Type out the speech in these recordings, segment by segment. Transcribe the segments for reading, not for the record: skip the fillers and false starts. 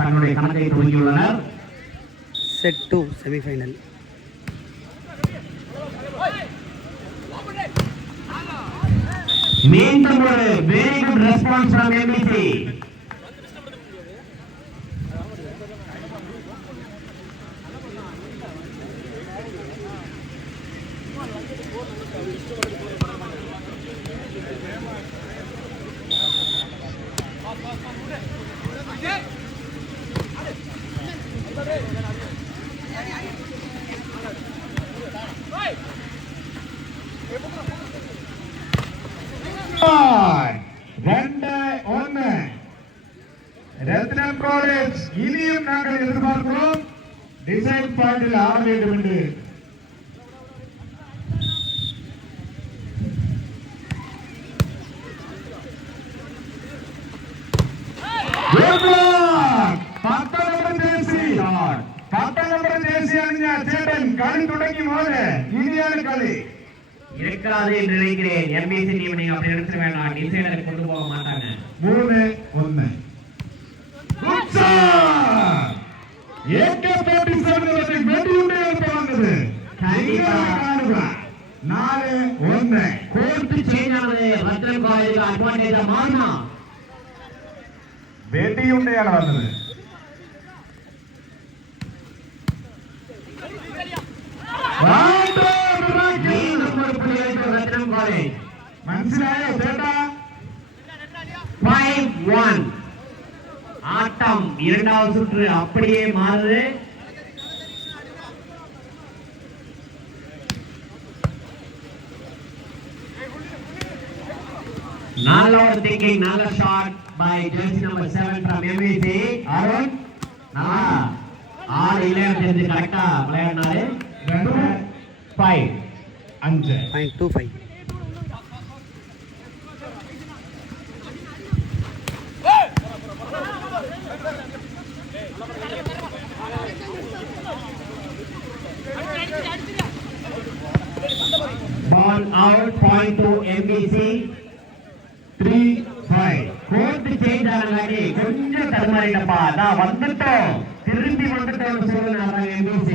தங்களுடைய கணக்கை துவங்கியுள்ளனர். Set 2 semifinal. மீண்டும் ஒரு very good response from MBC. Ratnam college இனியும் நாங்கள் எதிர்பார்க்கிறோம் டிசைன் பாயிண்டில் ஆட வேண்டும் என்று. களி தொடங்கி போது இனியான களி இருக்காது என்று நினைக்கிறேன். எம்பிசி டீம் நீங்க அப்படி எடுத்துட வேண்டாம், டிசைனரை கொண்டு போக மாட்டாங்க. 3-1 வெட்டியுண்டையாக வந்தது. ஆட்டம் இரண்டாவது சுற்று அப்படியே மாறுது. நல்ல ஒரு திங்கிங், நல்ல shot by jersey number 7 from MVC. Arun ஆறு இளைய தெரிஞ்சு கரெக்டா விளையாடினாரு. 5.25. Ball out, point to MVC. 3-5. Court change ஆனதாடி கொஞ்சம் தடுமாறிட்டப்பா. நான் வந்துட்டோம், திரும்பி வந்துட்டோம்னு சொல்லுங்க MVC.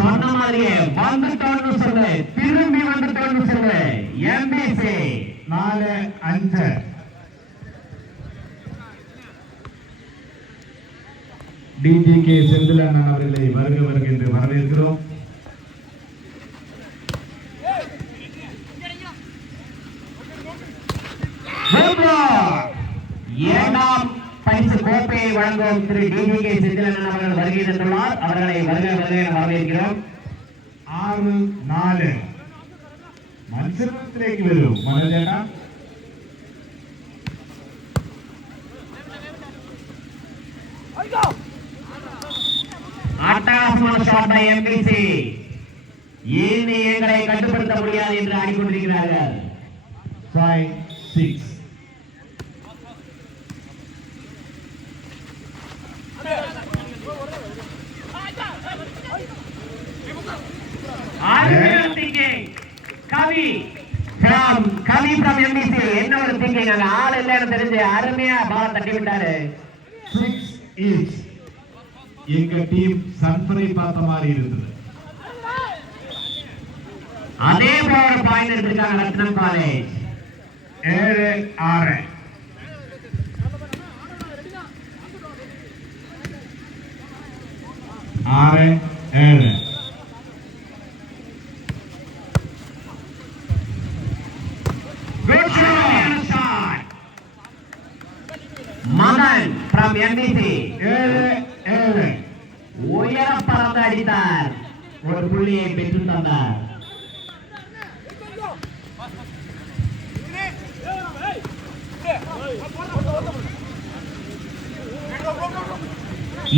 சொன்ன மாதிரியே வந்துட்டோம்னு சொல்லு, திரும்பி வந்துட்டோம்னு சொல்லு. எம்பிசி 4-5. டிஜிகே செந்திலண்ணன் அவர்களை வருக வருக என்று வரவேற்கிறோம். இரண்டாம் பரிசு கோப்பையை வழங்கும் திரு டிஜிகே செந்திலண்ணன் அவர்கள் வருகை தந்துள்ளார். அவர்களை வருக வருக என வரவேற்கிறோம். 6-4 മത്സരത്തിലേക്ക് വരൂ മനോജേട്ടാ. அட்டகாசமான ஷாட் பை எம்பிசி. இனி எங்களை கட்டுப்படுத்த முடியாது என்று ஆடிக்கொண்டிருக்கிறார்கள். 5-6. கவி from MVC. என்ன ஒரு திங்கிங், அங்க ஆள் இல்லைன்னு தெரிஞ்சு அருமையா பால் தட்டி விட்டாரு. 6-8. எங்க டீம் சன்ஃபரை பார்த்த மாதிரி இருந்தது. அதே போல பாயிண்ட் எடுத்திருக்காங்க ரத்னம் காலேஜ். 7-6. மகன் from MVC. 7-7. உயர பறந்து அடித்தார், ஒரு புள்ளியை பெற்று தந்தார்.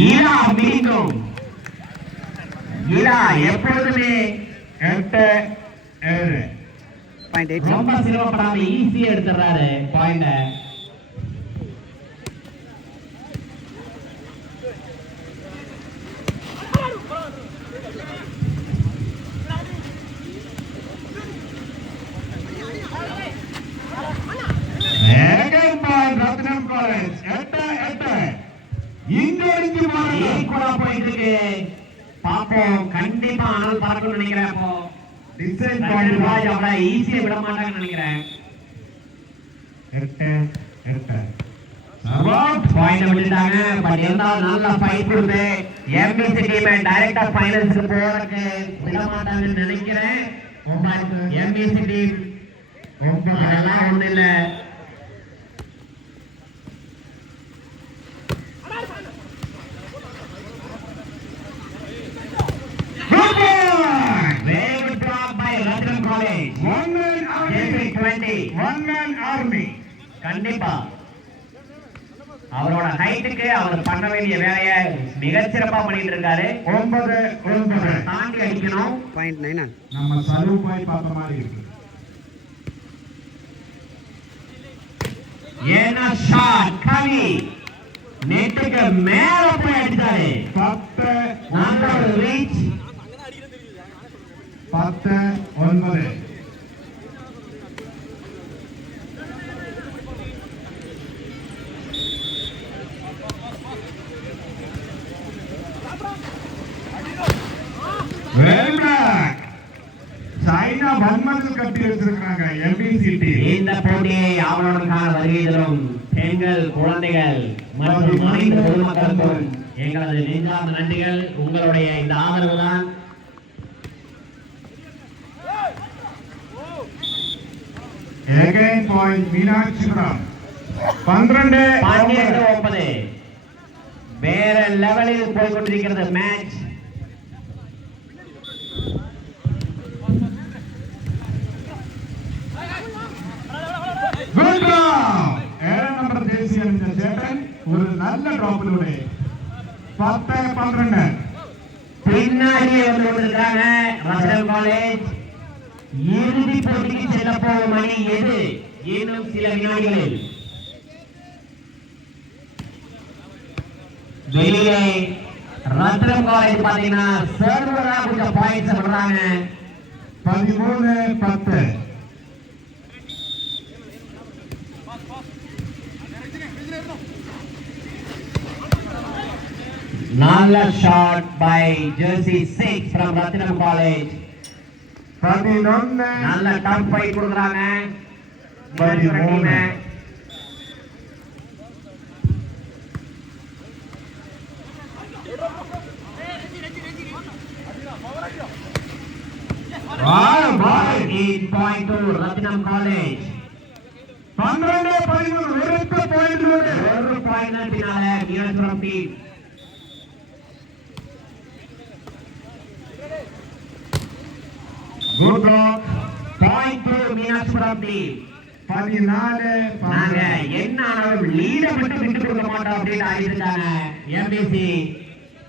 ஈரா மீண்டும் ஈரா எப்பொழுதுமே 8-7. ரொம்ப சிரமப்படாம ஈஸியா எடுத்துறாரு பாயிண்ட. காலேஜ் 8-8 இங்க இருந்து ஈக்குவலா போயிட்டு இருக்கு. பாப்போம், கண்டிப்பா ஆனால் பறக்கணும்னு நினைக்கிறேன். அப்போ டிசைன் ராஜ் அவ்வளவு ஈஸியா விட மாட்டாங்கன்னு நினைக்கிறேன். 8-8 பாயிண்ட் விட்டுட்டாங்க. பட் இருந்தாலும் நல்ல ஃபைட் கொடுத்து எம்பிசி டீம் டைரக்டா ஃபைனல்ஸ்க்கு போறதுக்கு விட மாட்டாங்கன்னு நினைக்கிறேன். எம்பிசி டீம் அதெல்லாம் ஒண்ணு இல்ல. Very good block by Ratnam College. 1 man army. கண்டிப்பா அவரோட ஹைட்டுக்கு அவர் பண்ண வேண்டிய வேலையை மிகச்சிறப்பா பண்ணிட்டு இருக்காரு. 9-9 தாண்டி அடிக்கணும். .9 நம்ம சர்வ் போய் பார்த்த மாதிரி இருக்கு. ஏன்னா ஷாட் கவி நெட்டுக்கு மேல போய் அடிச்சாரு. 10-9 ரீச் 10-9 சைனா வன்மத்தில் கட்டி வச்சிருக்காங்க எம்பிசி டீம். இந்த போட்டியை அவர்களுடன் காண வருகிறோம். பெண்கள், குழந்தைகள் மற்றும் அனைத்து பொதுமக்களுக்கும் எங்களது நெஞ்சார்ந்த நன்றிகள். உங்களுடைய இந்த ஆதரவு தான் Again point மீனாட்சிபுரம் 12-9 வேற லெவலில் போய் கொண்டிருக்கிறது மேட்ச். நம்பர் தேசிய சேட்டன் ஒரு நல்ல டிராப்பிலோட 10-12 பின்னாடி வந்து கொண்டிருக்காங்க ரத்தனம் காலேஜ். இறுதி போட்டிக்கு செல்ல போகும் அணி எது? இன்னும் சில வினாடிகளில் வெளியே ரத்தனம் காலேஜ் பாத்தீங்கன்னா சர்வரா கொஞ்சம் பாயிண்ட்ஸ் பண்றாங்க. 13-10 நல்ல shot by jersey 6 from Rathnam college. 11 நல்ல டஃப் ஃபைட் கொடுக்குறாங்க. 13 point to ரத்தனம் காலேஜ். 12-13 ஒரே பாயிண்ட் ஒரு பாயிண்ட் பின்னால Meenakshipuram team. Good lock point to Meenakshipuram team. 14 நாங்க என்ன ஆனாலும் லீட மட்டும் விட்டு கொடுக்க மாட்டோம் அப்படின்னு ஆகியிருக்காங்க எம்பிசி.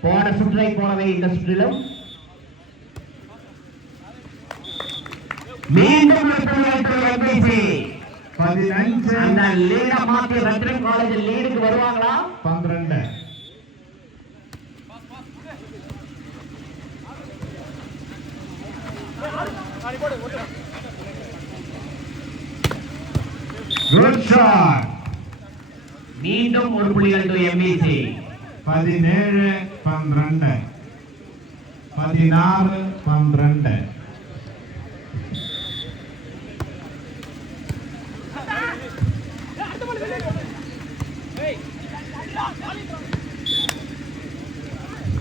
போன சுற்றை போலவே இந்த சுற்றிலும் மீண்டும் எம்பிசி 15 அந்த லீட மாற்றி ரத்தனம் காலேஜ் லீடுக்கு வருவாங்களா? 12 குட் ஷாட். மீண்டும் ஒரு புள்ளிகள் to MBC. 17-12 16-12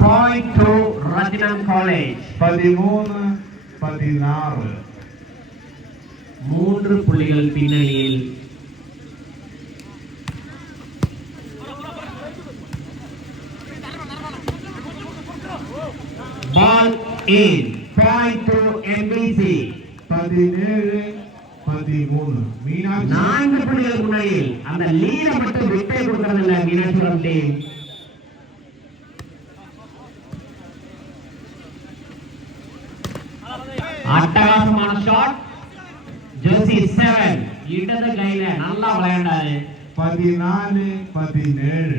Point to Ratnam College. 13-16 மூன்று புள்ளிகள் பின்னணியில். Ball in. Point to MBC. 17-13 Meenakshi. 4 புள்ளிகள் முன்னிலையில். அந்த லீட மட்டும் விட்டே கொடுக்கறதில்லை மீனாட்சிபுரம் டீம். அட்டகாசமான ஷாட். ஜெர்சி 7 இடது கையில நல்லா விளையாண்டாரு. 14-17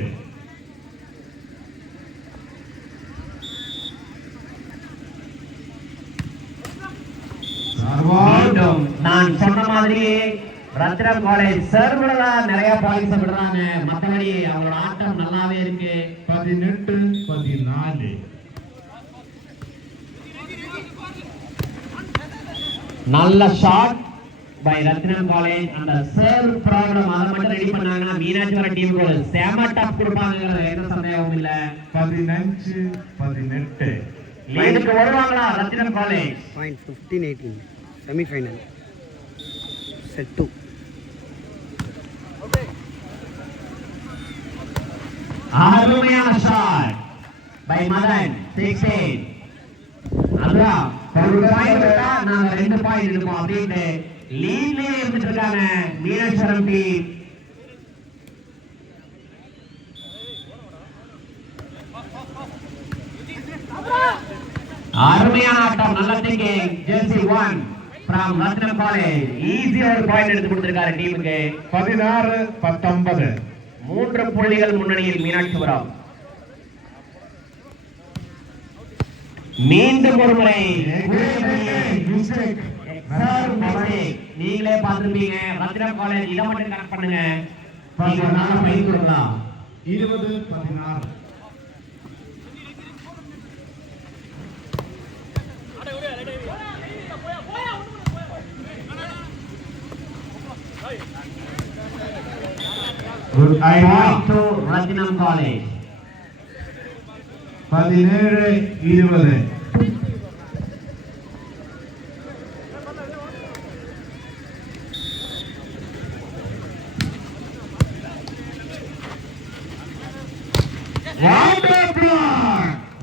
மீண்டும் நான் சொன்ன மாதிரியே ரத்னம் காலேஜ் சர்வ்ல தான் நிறைய பாயிண்ட்ஸ் விடுறாங்க. மத்தபடி அவங்களோட ஆட்டம் நல்லாவே இருக்கு. 18-14. நல்ல ஷாட் பை ரத்னம் காலேஜ். அந்த சர்வ் ப்ராப்ளம் அதை மட்டும் ரெடி பண்ணாங்கன்னா மீனாட்சி வர டீமுக்கு செம டஃப் கொடுப்பாங்கங்கிறது எந்த சந்தேகமும் இல்ல. 15-18. லீடுக்கு வருவாங்களா ரத்னம் காலேஜ்? Point 15-18 semi-final. Set 2. அருமையான ஷாட் பை மதன் 16. அதான் ஒரு பாயிண்ட் விட்டா நாங்க 2 பாயிண்ட் எடுப்போம் அப்படின்னு லீட்லயே இருந்துட்டு இருக்காங்க மீனாட்சரம் டீம். அருமையான ஆட்டம், நல்ல thinking. Jersey 1 from Ratnam college ஈஸியா ஒரு பாயிண்ட் எடுத்து கொடுத்திருக்காரு டீமுக்கு. 16-19. 3 புள்ளிகள் முன்னணியில் மீனாட்சிபுரம். மீண்டும் ஒரு முறை நீங்களே பார்த்திருப்பீங்க. ரத்னம் காலேஜ் இதை மட்டும் கரெக்ட் பண்ணுங்க. நீங்க நல்ல பயிர் கொடுக்கலாம். 20-16. Good idea. To Ratnam College. 17-20.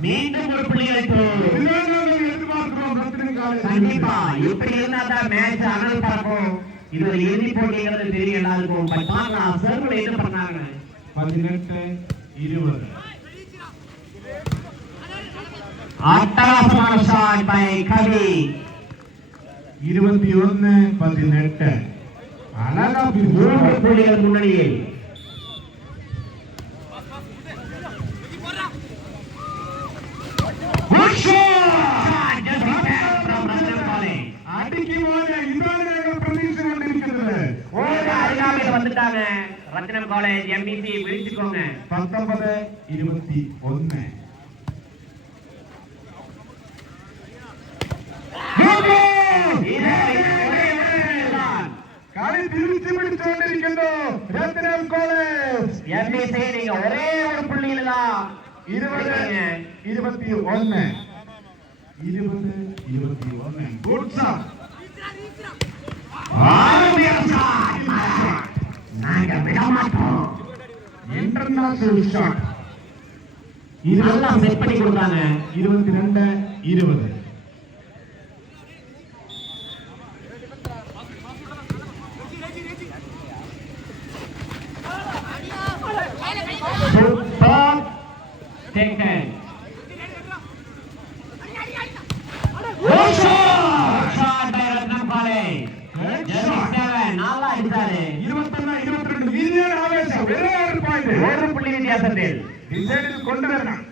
மீண்டும் ஒரு புள்ளிகளை கண்டிப்பா இப்படி இருந்தா தான் மேட்ச் அனல் பறக்கும். இது ஒரு இறுதி போட்டிங்கிறது தெரியும் எல்லாருக்கும். பட் பார்க்கலாம் சர்வ் என்ன பண்ணாங்க. 18-20. அட்டகாசமான ஷாட் பை கவி. 21-18. அழகா 3 புள்ளிகள் முன்னணியில். வந்துட்டாங்க ரத்னம் காலேஜ் எம்பிசி விழிச்சுக்கோங்க. 19-21. കളി തിരിച്ചു പിടിച്ചുകൊണ്ടിരിക്കുന്നു രത്നം കോളേജ്. எம்பிசி நீங்க ஒரே ஒரு புள்ளியில தான் 20-21. 20-21. Good shot. நாங்க விட மாட்டோம். International shot. இதெல்லாம் செட் பண்ணி கொடுத்தாங்க. 22-20. Super taken. Shot by Ratnam College. நல்லா அடிச்சாரு. 21-22. வீதியான ஆவேசம். ஒரே ஒரு பாயிண்ட். ஒரு புள்ளி வித்தியாசத்தில் டிசைடில் கொண்டு வரணும்.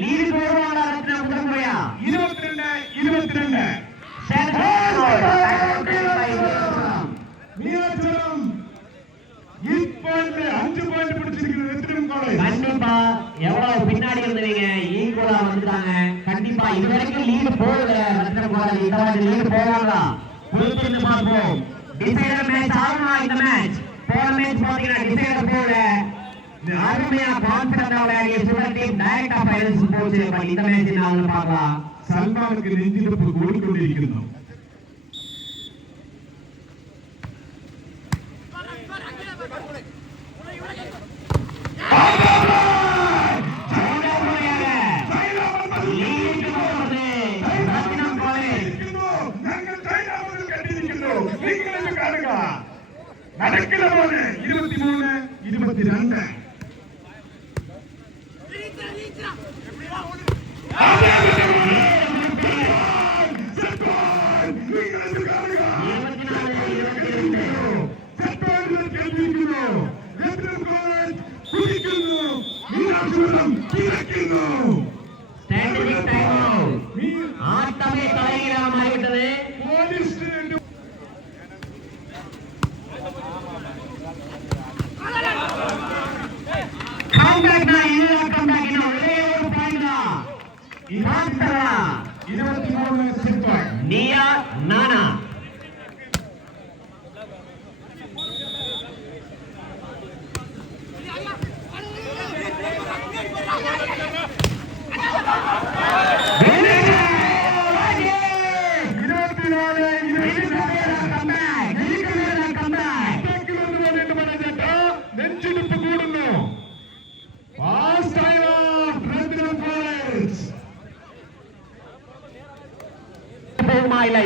லீடுக்கு வருவாங்க ரத்னம் முதல் முறையா. 22-22. மீனாட்சிபுரம் 5 பாயிண்ட் பிடிச்சிருக்கிறது ரத்னம் காலேஜ். கண்டிப்பா எவ்வளவு பின்னாடி இருந்தீங்க ஈக்குவலா வந்துட்டாங்க. கண்டிப்பா இதுவரைக்கும் லீடு போகல ரத்னம் காலேஜ். இந்த மாதிரி லீடு போவாங்களா பொறுத்திருந்து பார்ப்போம். டிசைடர் மேட்ச் ஆகுமா இந்த மேட்ச்? போன மேட்ச் பாத்தீங்கன்னா டிசைடர் போகல. அருமையா கான்பிடன்டா விளையாடிய சுவர் டீம் டைரக்டா ஃபைனல்ஸ் போச்சு. பட் இந்த மேட்ச் நாம பார்க்கலாம். சல்மானுக்கு நெஞ்சிருப்பு கூடிக்கொண்டிருக்கிறோம். நடக்கிற போது 23-22. மீனாட்சி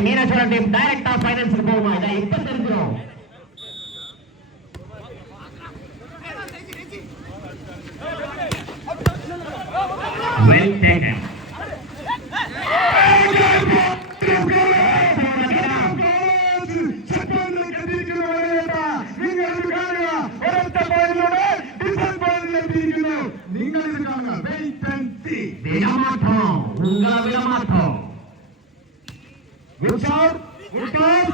மீனாட்சி டீம் டைரக்டா ஃபைனல்ஸ்க்கு போகுமா? இதை இப்ப தெரிஞ்சிடும். Well taken. விடமாட்டோம், உங்களை விடமாட்டோம். Good shot, good pass.